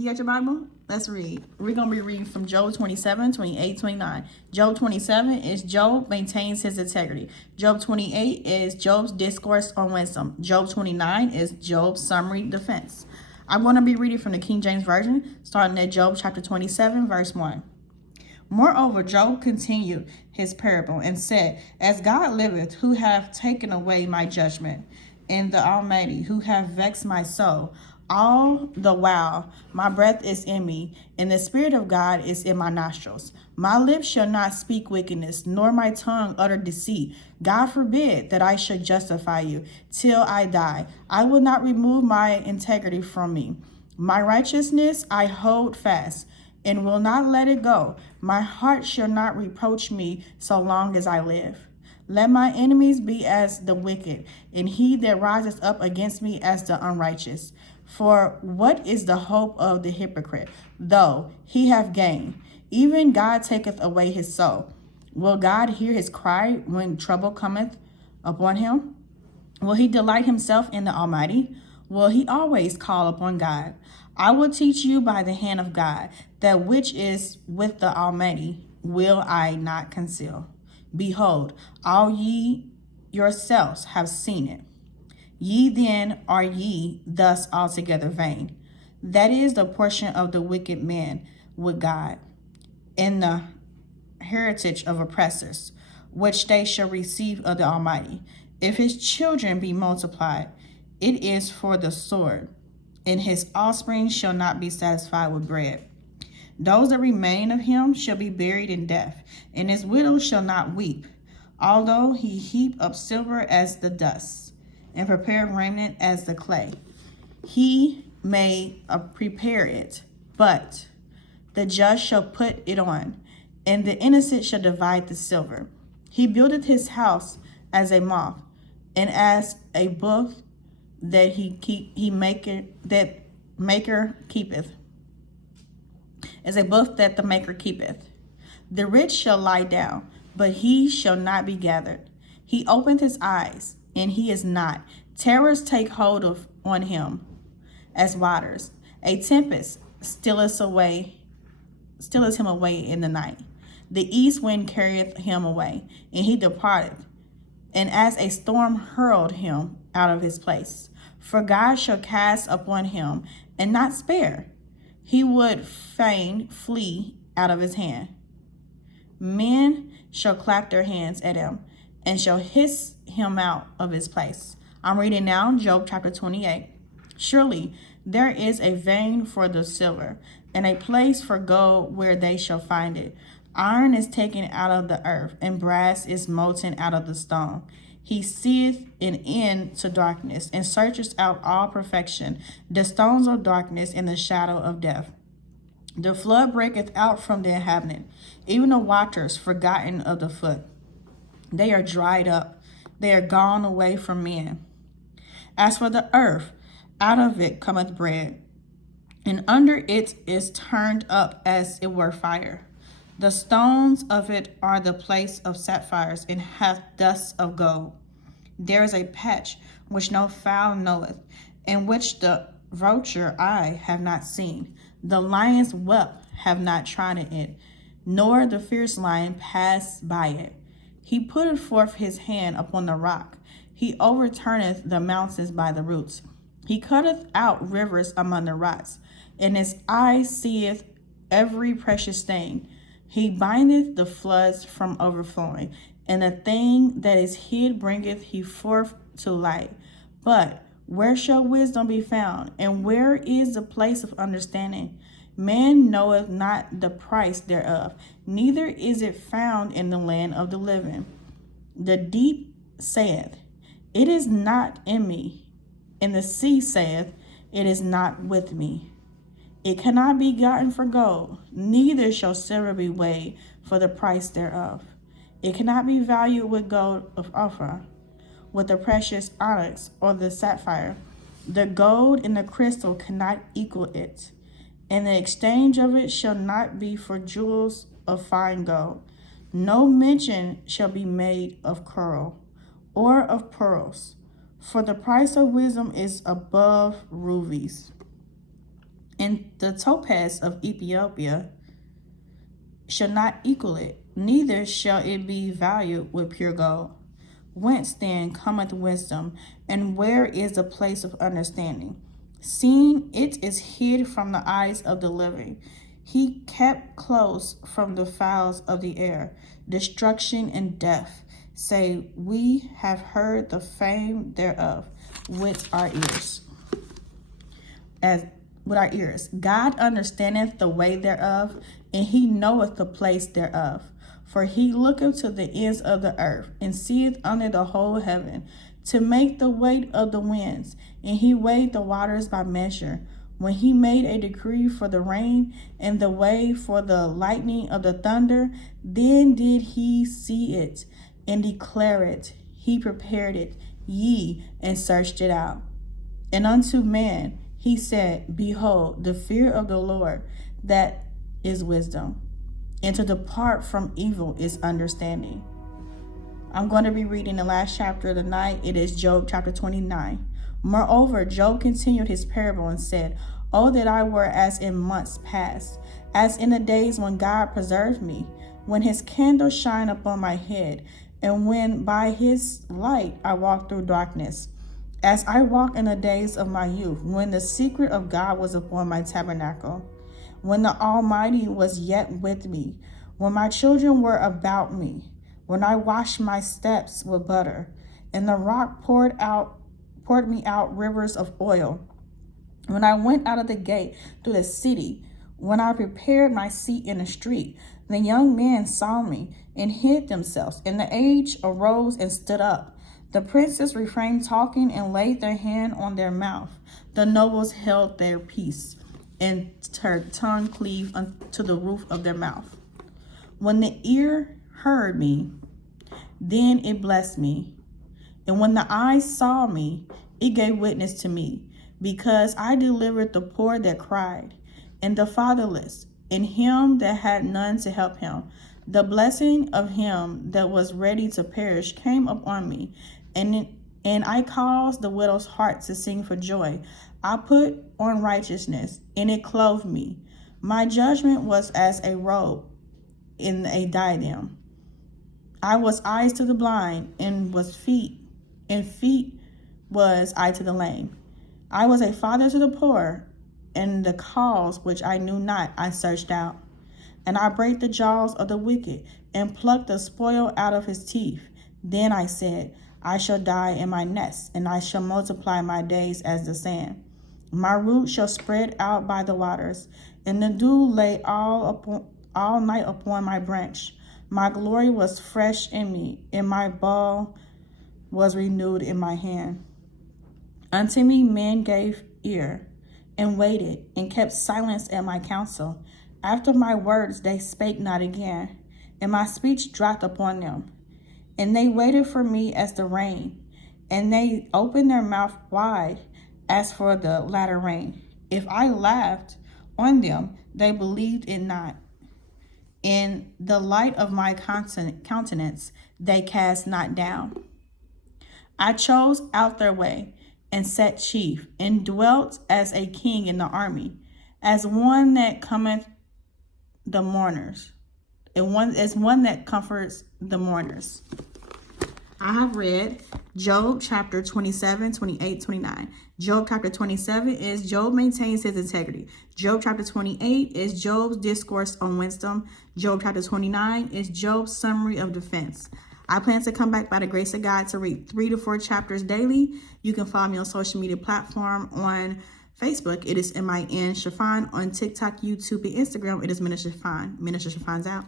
You got your Bible? Let's read. We're going to be reading from Job 27, 28, 29. Job 27 is Job maintains his integrity. Job 28 is Job's discourse on wisdom. Job 29 is Job's summary defense. I'm going to be reading from the King James Version, starting at Job chapter 27, verse 1. Moreover, Job continued his parable and said, As God liveth, who hath taken away my judgment, and the Almighty, who hath vexed my soul, all the while my breath is in me, and the Spirit of God is in my nostrils. My lips shall not speak wickedness, nor my tongue utter deceit. God forbid that I should justify you till I die. I will not remove my integrity from me. My righteousness I hold fast, and will not let it go. My heart shall not reproach me so long as I live. Let my enemies be as the wicked, and he that rises up against me as the unrighteous. For what is the hope of the hypocrite, though he have gained? Even God taketh away his soul. Will God hear his cry when trouble cometh upon him? Will he delight himself in the Almighty? Will he always call upon God? I will teach you by the hand of God, that which is with the Almighty will I not conceal. Behold, all ye yourselves have seen it. Ye then are ye thus altogether vain. That is the portion of the wicked man with God, in the heritage of oppressors, which they shall receive of the Almighty. If his children be multiplied, it is for the sword, and his offspring shall not be satisfied with bread. Those that remain of him shall be buried in death, and his widow shall not weep, although he heap up silver as the dust, and prepare raiment as the clay. He may prepare it, but the just shall put it on, and the innocent shall divide the silver. He buildeth his house as a moth, and as a booth that maker keepeth. As a booth that the maker keepeth. The rich shall lie down, but he shall not be gathered. He openeth his eyes, and he is not. Terrors take hold on him as waters. A tempest stealeth him away in the night. The east wind carrieth him away, and he departeth, and as a storm hurled him out of his place. For God shall cast upon him, and not spare. He would fain flee out of his hand. Men shall clap their hands at him, and shall hiss him out of his place. I'm reading now Job chapter 28. Surely there is a vein for the silver, and a place for gold where they shall find it. Iron is taken out of the earth, and brass is molten out of the stone. He seeth an end to darkness, and searcheth out all perfection, the stones of darkness and the shadow of death. The flood breaketh out from the inhabitant, even the waters forgotten of the foot. They are dried up, they are gone away from men. As for the earth, out of it cometh bread, and under it is turned up as it were fire. The stones of it are the place of sapphires, and hath dust of gold. There is a patch which no fowl knoweth, and which the vulture eye have not seen. The lion's whelp have not trodden it, nor the fierce lion passed by it. He putteth forth his hand upon the rock. He overturneth the mountains by the roots. He cutteth out rivers among the rocks, and his eye seeth every precious thing. He bindeth the floods from overflowing, and the thing that is hid bringeth he forth to light. But where shall wisdom be found, and where is the place of understanding? Man knoweth not the price thereof, neither is it found in the land of the living. The deep saith, It is not in me, and the sea saith, It is not with me. It cannot be gotten for gold, neither shall silver be weighed for the price thereof. It cannot be valued with gold of Ophir, with the precious onyx or the sapphire. The gold and the crystal cannot equal it, and the exchange of it shall not be for jewels of fine gold. No mention shall be made of coral or of pearls, for the price of wisdom is above rubies, and the topaz of Ethiopia shall not equal it, neither shall it be valued with pure gold. Whence then cometh wisdom, and where is the place of understanding? Seeing it is hid from the eyes of the living, he kept close from the fowls of the air. Destruction and death, say, we have heard the fame thereof with our ears. God understandeth the way thereof, and he knoweth the place thereof. For he looketh to the ends of the earth, and seeth under the whole heaven, to make the weight of the winds, and he weighed the waters by measure. When he made a decree for the rain, and the way for the lightning of the thunder, then did he see it, and declare it. He prepared it, and searched it out. And unto man he said, behold, the fear of the Lord, that is wisdom, and to depart from evil is understanding. I'm going to be reading the last chapter of the night. It is Job chapter 29. Moreover, Job continued his parable and said, oh, that I were as in months past, as in the days when God preserved me, when his candle shine upon my head, and when by his light I walk through darkness. As I walked in the days of my youth, when the secret of God was upon my tabernacle, when the Almighty was yet with me, when my children were about me, when I washed my steps with butter, and the rock poured me out rivers of oil, when I went out of the gate through the city, when I prepared my seat in the street, the young men saw me and hid themselves, and the aged arose and stood up. The princes refrained talking and laid their hand on their mouth. The nobles held their peace, and her tongue cleaved unto the roof of their mouth. When the ear heard me, then it blessed me. And when the eye saw me, it gave witness to me, because I delivered the poor that cried, and the fatherless, and him that had none to help him. The blessing of him that was ready to perish came upon me, and I caused the widow's heart to sing for joy. I put on righteousness, and it clothed me. My judgment was as a robe in a diadem. I was eyes to the blind, and feet was I to the lame. I was a father to the poor, and the cause which I knew not I searched out. And I brake the jaws of the wicked, and plucked the spoil out of his teeth. Then I said, I shall die in my nest, and I shall multiply my days as the sand. My root shall spread out by the waters, and the dew lay all night upon my branch. My glory was fresh in me, and my bow was renewed in my hand. Unto me men gave ear, and waited, and kept silence at my counsel. After my words they spake not again, and my speech dropped upon them. And they waited for me as the rain, and they opened their mouth wide as for the latter rain. If I laughed on them, they believed it not. In the light of my countenance, they cast not down. I chose out their way, and set chief, and dwelt as a king in the army, as one that cometh the mourners, as one that comforts the mourners. I have read Job chapter 27, 28, 29. Job chapter 27 is Job maintains his integrity. Job chapter 28 is Job's discourse on wisdom. Job chapter 29 is Job's summary of defense. I plan to come back by the grace of God to read 3 to 4 chapters daily. You can follow me on social media platform. On Facebook, it is MIN Chiffon. On TikTok, YouTube, and Instagram, it is Minister Chiffon. Minister Chiffon's out.